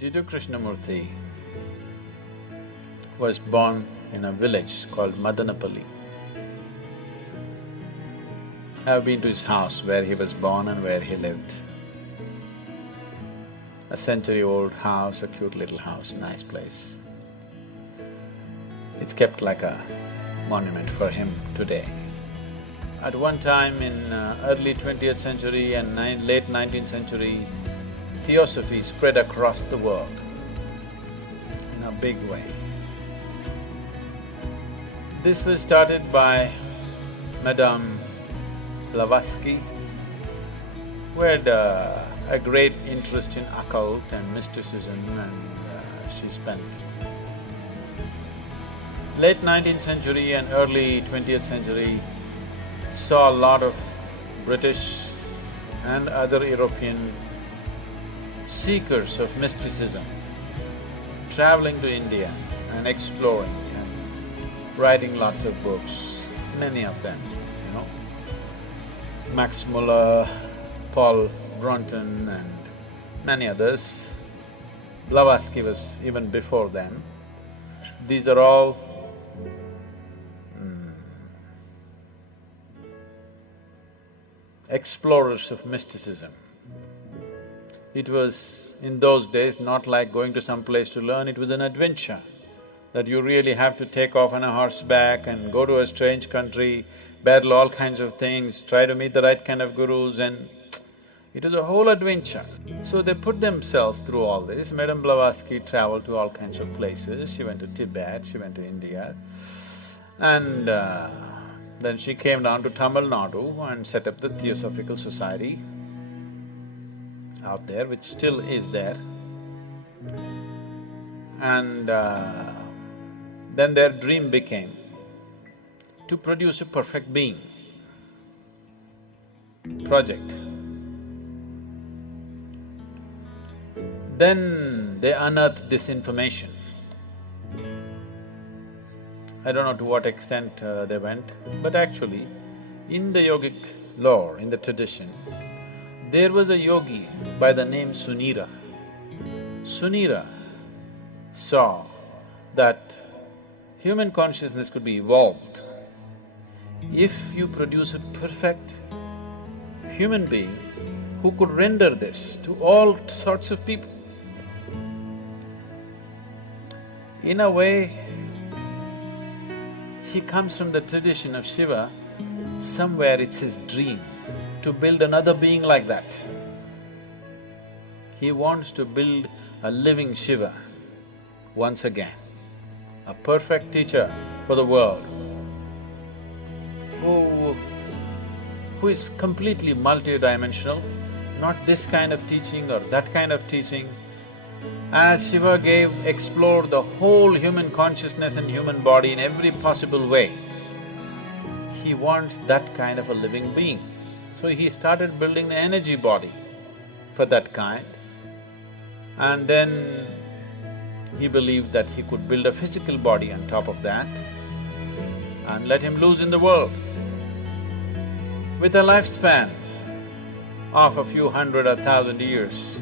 Jidhu Krishnamurti was born in a village called Madanapalli. I've been to his house where he was born and where he lived. A century-old house, a cute little house, nice place. It's kept like a monument for him today. At one time in early 20th century and late 19th century, theosophy spread across the world in a big way. This was started by Madame Blavatsky, who had a great interest in occult and mysticism, and she spent late 19th century and early 20th century saw a lot of British and other European seekers of mysticism traveling to India and exploring and writing lots of books, many of them, you know. Max Muller, Paul Brunton and many others. Blavatsky was even before them. These are all explorers of mysticism. It was, in those days, not like going to some place to learn, it was an adventure that you really have to take off on a horseback and go to a strange country, battle all kinds of things, try to meet the right kind of gurus, and it was a whole adventure. So they put themselves through all this. Madame Blavatsky traveled to all kinds of places. She went to Tibet, she went to India, and then she came down to Tamil Nadu and set up the Theosophical Society out there, which still is there. And then their dream became to produce a perfect being project. Then they unearthed this information. I don't know to what extent they went, but actually, in the yogic lore, in the tradition, there was a yogi by the name Sunira. Sunira saw that human consciousness could be evolved if you produce a perfect human being who could render this to all sorts of people. In a way, he comes from the tradition of Shiva. Somewhere it's his dream to build another being like that. He wants to build a living Shiva once again, a perfect teacher for the world, who is completely multidimensional, not this kind of teaching or that kind of teaching. As Shiva explored the whole human consciousness and human body in every possible way, he wants that kind of a living being. So he started building the energy body for that kind, and then he believed that he could build a physical body on top of that and let him loose in the world with a lifespan of a few hundred or thousand years,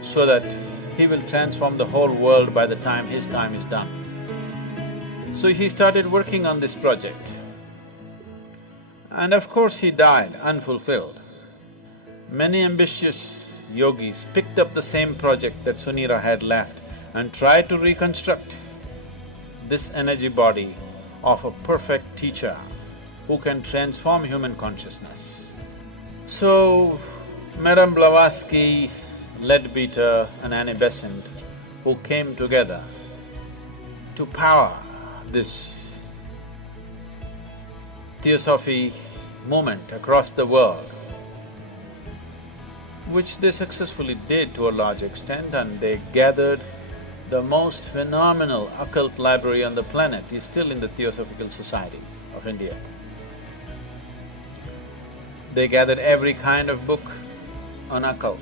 so that he will transform the whole world by the time his time is done. So he started working on this project. And of course he died unfulfilled. Many ambitious yogis picked up the same project that Sunira had left and tried to reconstruct this energy body of a perfect teacher who can transform human consciousness. So, Madame Blavatsky, Leadbeater and Annie Besant, who came together to power this theosophy movement across the world, which they successfully did to a large extent, and they gathered the most phenomenal occult library on the planet is still in the Theosophical Society of India. They gathered every kind of book on occult,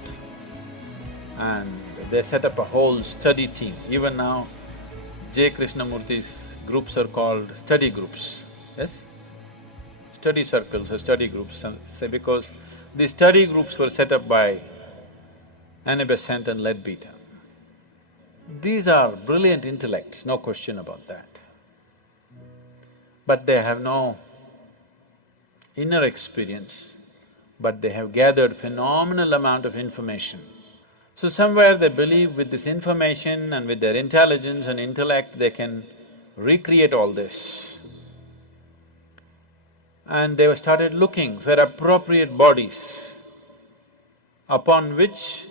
and they set up a whole study team. Even now, J. Krishnamurti's groups are called study groups, yes? Study circles or study groups, say because these study groups were set up by Annie Besant and Leadbeater. These are brilliant intellects, no question about that. But they have no inner experience, but they have gathered phenomenal amount of information. So somewhere they believe with this information and with their intelligence and intellect, they can recreate all this. And they started looking for appropriate bodies upon which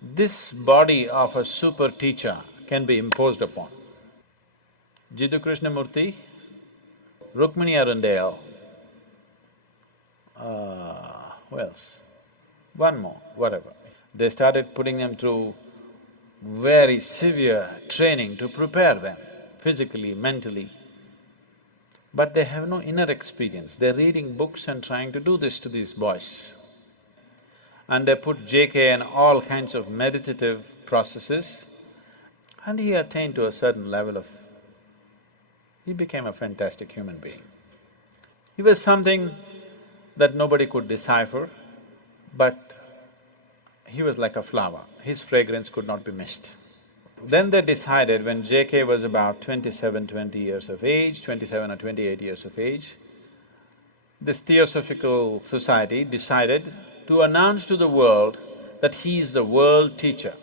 this body of a super teacher can be imposed upon. Jidhu Krishnamurti, Rukmini Arundale, who else? One more, whatever. They started putting them through very severe training to prepare them, physically, mentally. But they have no inner experience. They're reading books and trying to do this to these boys. And they put JK and all kinds of meditative processes, and he attained to a certain level of… he became a fantastic human being. He was something that nobody could decipher, but he was like a flower, his fragrance could not be missed. Then they decided, when JK was about 20 years of age, 27 or 28 years of age, this Theosophical Society decided to announce to the world that he is the world teacher.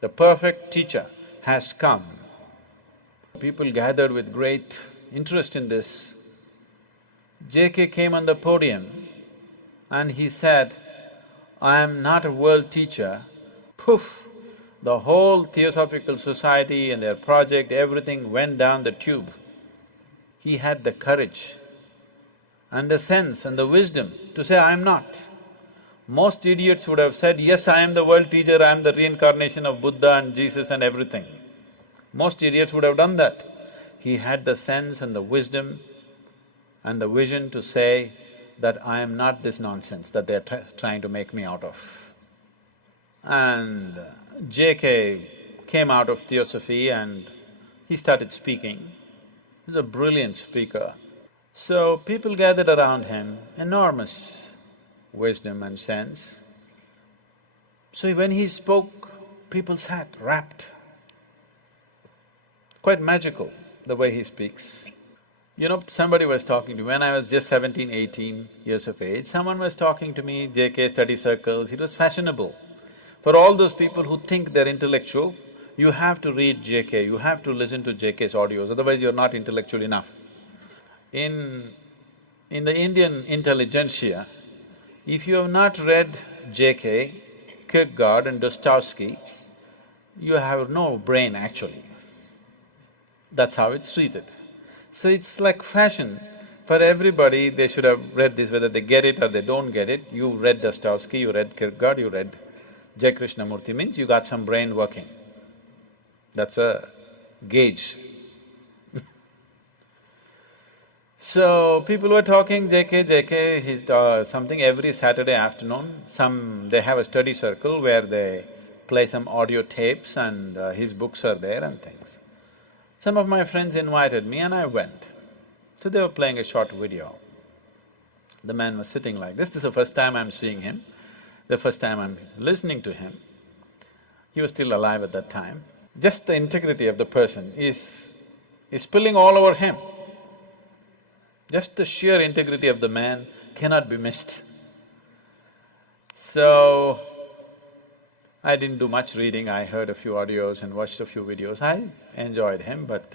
The perfect teacher has come. People gathered with great interest in this. JK came on the podium and he said, "I am not a world teacher." Poof! The whole Theosophical Society and their project, everything went down the tube. He had the courage and the sense and the wisdom to say, "I am not." Most idiots would have said, "Yes, I am the world teacher, I am the reincarnation of Buddha and Jesus and everything." Most idiots would have done that. He had the sense and the wisdom and the vision to say that I am not this nonsense that they're trying to make me out of. And JK came out of Theosophy and he started speaking. He's a brilliant speaker. So people gathered around him, enormous wisdom and sense. So when he spoke, people sat rapt. Quite magical, the way he speaks. You know, somebody was talking to me, when I was just 17, 18 years of age, someone was talking to me, JK study circles, it was fashionable. For all those people who think they're intellectual, you have to read JK, you have to listen to JK's audios, otherwise you're not intellectual enough. In the Indian intelligentsia, if you have not read JK, Kierkegaard and Dostoevsky, you have no brain actually. That's how it's treated. So it's like fashion. For everybody, they should have read this, whether they get it or they don't get it. You read Dostoevsky, you read Kierkegaard, you read J. Krishnamurti, means you got some brain working. That's a gauge. So, people were talking, JK, he's something every Saturday afternoon, they have a study circle where they play some audio tapes and his books are there and things. Some of my friends invited me and I went. So they were playing a short video. The man was sitting like this is the first time I'm seeing him, the first time I'm listening to him. He was still alive at that time. Just the integrity of the person is spilling all over him. Just the sheer integrity of the man cannot be missed. So, I didn't do much reading, I heard a few audios and watched a few videos. I enjoyed him, but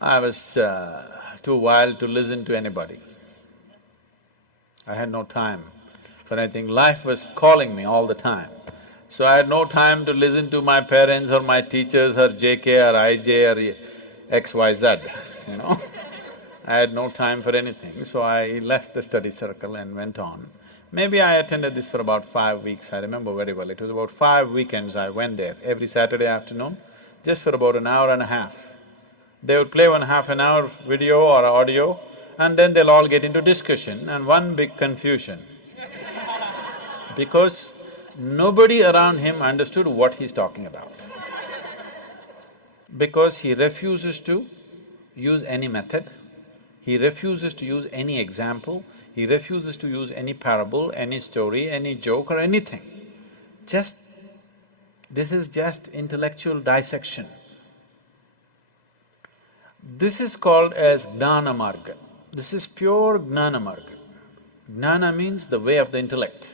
I was too wild to listen to anybody. I had no time for anything. Life was calling me all the time. So I had no time to listen to my parents or my teachers or JK or IJ or XYZ, you know. I had no time for anything, so I left the study circle and went on. Maybe I attended this for about 5 weeks, I remember very well. It was about 5 weekends I went there, every Saturday afternoon, just for about an hour and a half. They would play 1.5 hour video or audio, and then they'll all get into discussion and one big confusion. Because nobody around him understood what he's talking about. Because he refuses to use any method, he refuses to use any example, he refuses to use any parable, any story, any joke or anything. Just This is just intellectual dissection. This is called as Gnana Marga. This is pure Gnana Marga. Gnana means the way of the intellect.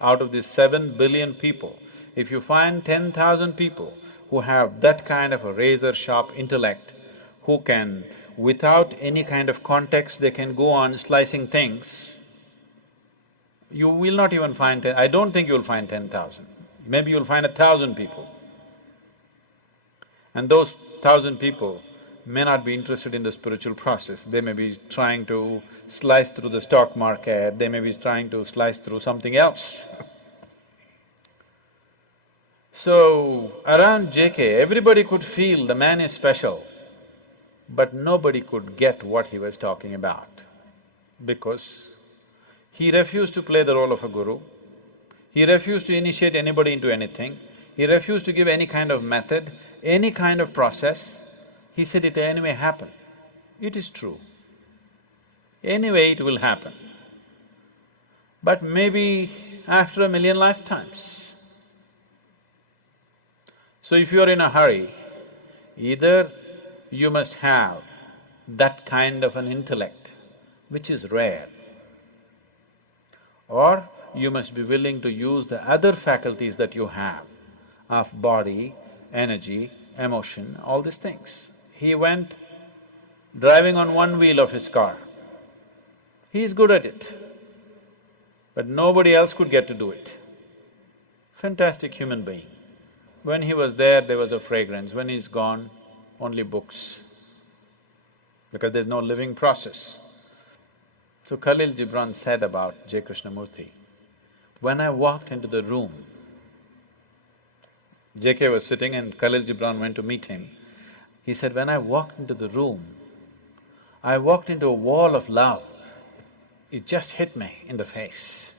Out of these 7 billion people, if you find 10,000 people who have that kind of a razor-sharp intellect, who can, without any kind of context, they can go on slicing things, you will not even find I don't think you'll find 10,000. Maybe you'll find 1,000 people. And those 1,000 people may not be interested in the spiritual process. They may be trying to slice through the stock market, they may be trying to slice through something else. So, around JK, everybody could feel the man is special, but nobody could get what he was talking about, because he refused to play the role of a guru, he refused to initiate anybody into anything, he refused to give any kind of method, any kind of process. He said it anyway happen. It is true. Anyway it will happen. But maybe after 1,000,000 lifetimes. So if you're in a hurry, either you must have that kind of an intellect, which is rare, or you must be willing to use the other faculties that you have of body, energy, emotion, all these things. He went driving on one wheel of his car. He is good at it, but nobody else could get to do it. Fantastic human being. When he was there was a fragrance, when he's gone, only books, because there's no living process. So Khalil Gibran said about J. Krishnamurti, when I walked into the room, JK was sitting and Khalil Gibran went to meet him. He said, when I walked into the room, I walked into a wall of love. It just hit me in the face.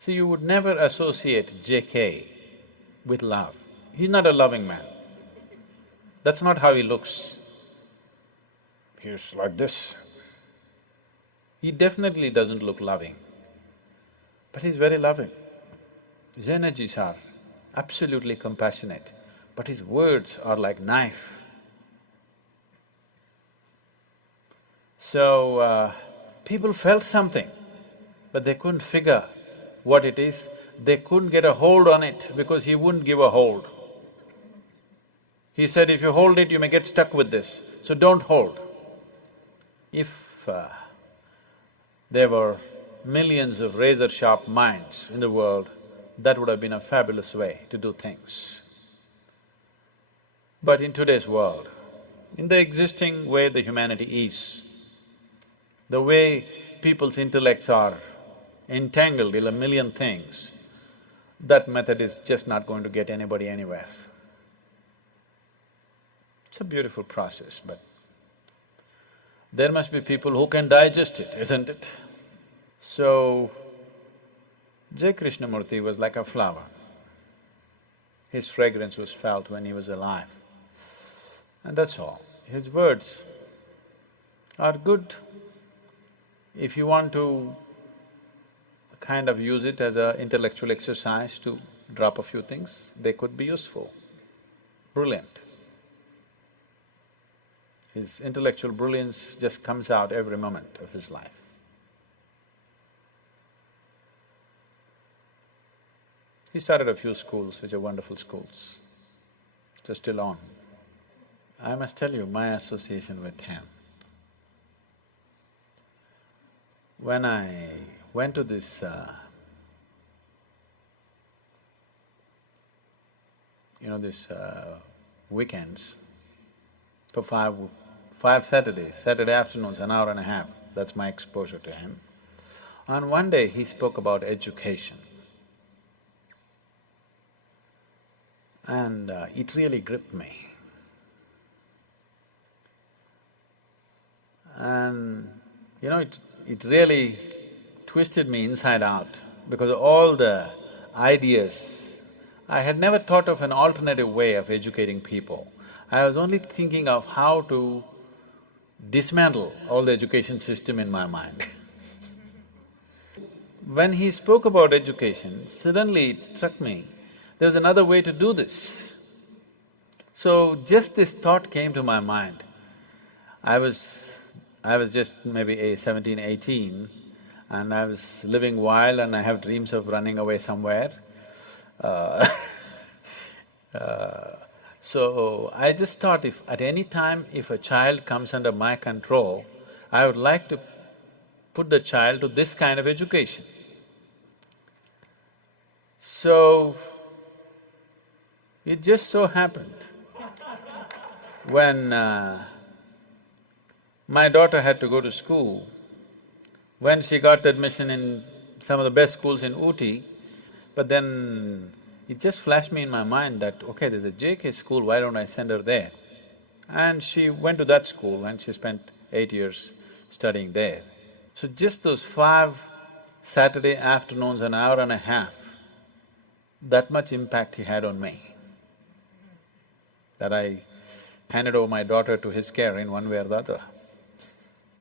So you would never associate JK with love. He's not a loving man. That's not how he looks. He's like this. He definitely doesn't look loving, but he's very loving. His energies are absolutely compassionate, but his words are like knife. So, people felt something, but they couldn't figure what it is. They couldn't get a hold on it because he wouldn't give a hold. He said, if you hold it, you may get stuck with this, so don't hold. If there were millions of razor-sharp minds in the world, that would have been a fabulous way to do things. But in today's world, in the existing way the humanity is, the way people's intellects are entangled in 1,000,000 things, that method is just not going to get anybody anywhere. It's a beautiful process, but there must be people who can digest it, isn't it? So, J. Krishnamurti was like a flower. His fragrance was felt when he was alive, and that's all. His words are good. If you want to kind of use it as an intellectual exercise to drop a few things, they could be useful, brilliant. His intellectual brilliance just comes out every moment of his life. He started a few schools, which are wonderful schools, which are still on. I must tell you my association with him. When I went to this weekends for five Saturdays, Saturday afternoons, an hour and a half, that's my exposure to him. And one day he spoke about education. And it really gripped me. And it really twisted me inside out, because all the ideas, I had never thought of an alternative way of educating people. I was only thinking of how to dismantle all the education system in my mind. when he spoke about education, suddenly it struck me, there's another way to do this. So just this thought came to my mind. I was just maybe 17, 18, and I was living wild and I have dreams of running away somewhere. Uh, so I just thought if at any time if a child comes under my control, I would like to put the child to this kind of education. So, it just so happened, when my daughter had to go to school, when she got admission in some of the best schools in Ooty, but then it just flashed me in my mind that, okay, there's a JK school, why don't I send her there? And she went to that school and she spent 8 years studying there. So just those 5 Saturday afternoons, an hour and a half, that much impact he had on me, that I handed over my daughter to his care in one way or the other.